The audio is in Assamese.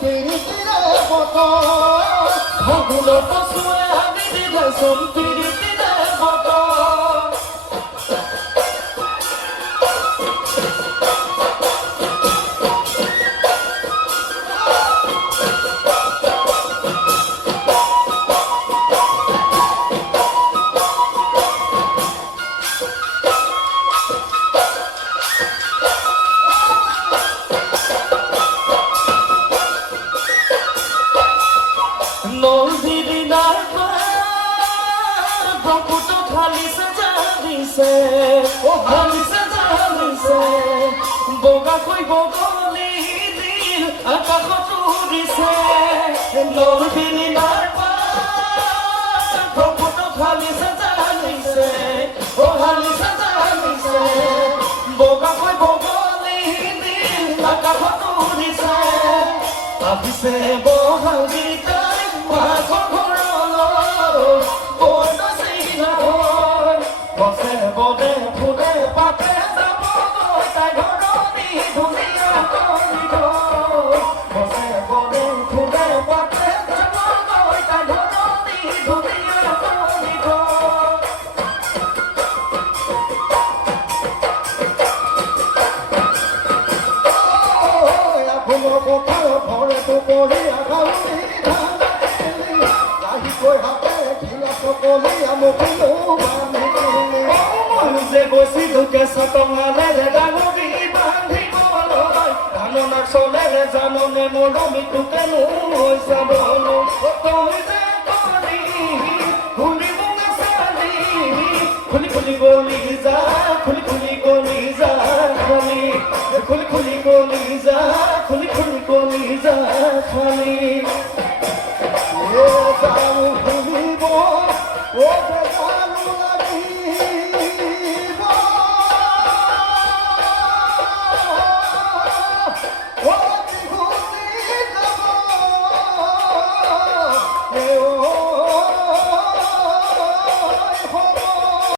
পিরিতিরে কত ফাগুলো পশুয়ে আমি দিলে সোম পিরিতিরে কত Boga koi bogoli dil akaho turise nor bini narpa proputo khali sajanise o hali sajanise boga koi bogoli dil akaho turise abise bohali tai ma khorolo bodo sina hoy bose bode phude pate জাননে মরমি তুকেনো সাবনো তুমি যে করি খুলি মুঙে সালি খুলি খুলি গলি যা খুলি খুলি গলি যা খালি খুলি খুলি গলি যা খুলি খুলি গলি যা খালি